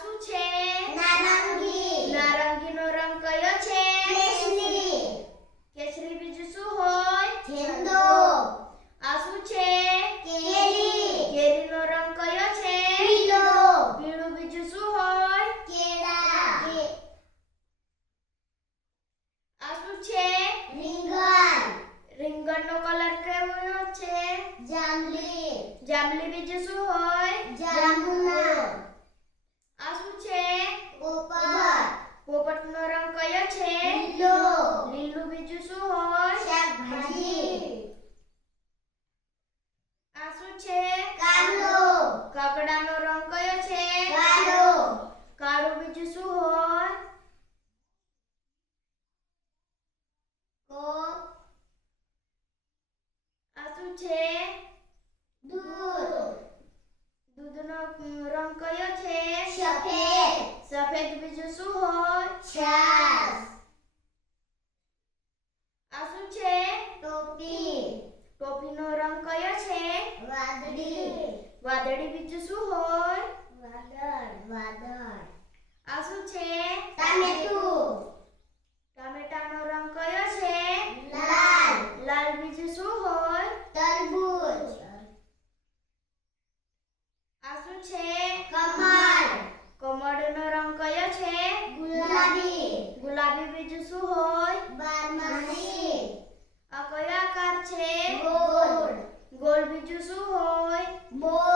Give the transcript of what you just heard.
શું છે? નારંગી. નારંગીનો રંગ કયો છે? કેસરી. કેસરી બીજું શું હોય? ઝેંડો. આ શું છે? કેરી. કેરીનો રંગ કયો છે? પીળો. પીળું બીજું શું હોય? કેળા. આ શું છે? રીંગણ. રીંગણનો કલર કેવો છે? જાંબલી. જાંબલી બીજું શું હોય? જાંબુના. આ શું છે? પોપટ. પોપટનો રંગ કયો છે? લીલો. લીલું બીજું શું હોય? શાકભાજી. આ શું છે? કાંદો. કાકડાનો રંગ કયો છે? કાળો. કાળું બીજું શું હોય? આ શું છે? દૂધ. દૂધનો રંગ કયો છે? સફેદ. સફેદ બીજું શું હોય? છાશ. આ શું છે? ટોપી. ટોપીનો રંગ કયો છે? વાદળી. વાદળી બીજું શું હોય? વાદળ. આ શું છે? ટામેટું. ટામેટાનો રંગ કયો છે? લાલ. લાલ બીજું શું હોય? તરબૂચ. આ શું છે? કમળ. કમળનો રંગ કયો છે? ગુલાબી. ગુલાબી બીજું શું હોય? બારમાસી. આ કયો આકાર છે? ગોળ. ગોળ બીજું શું હોય? બોલ.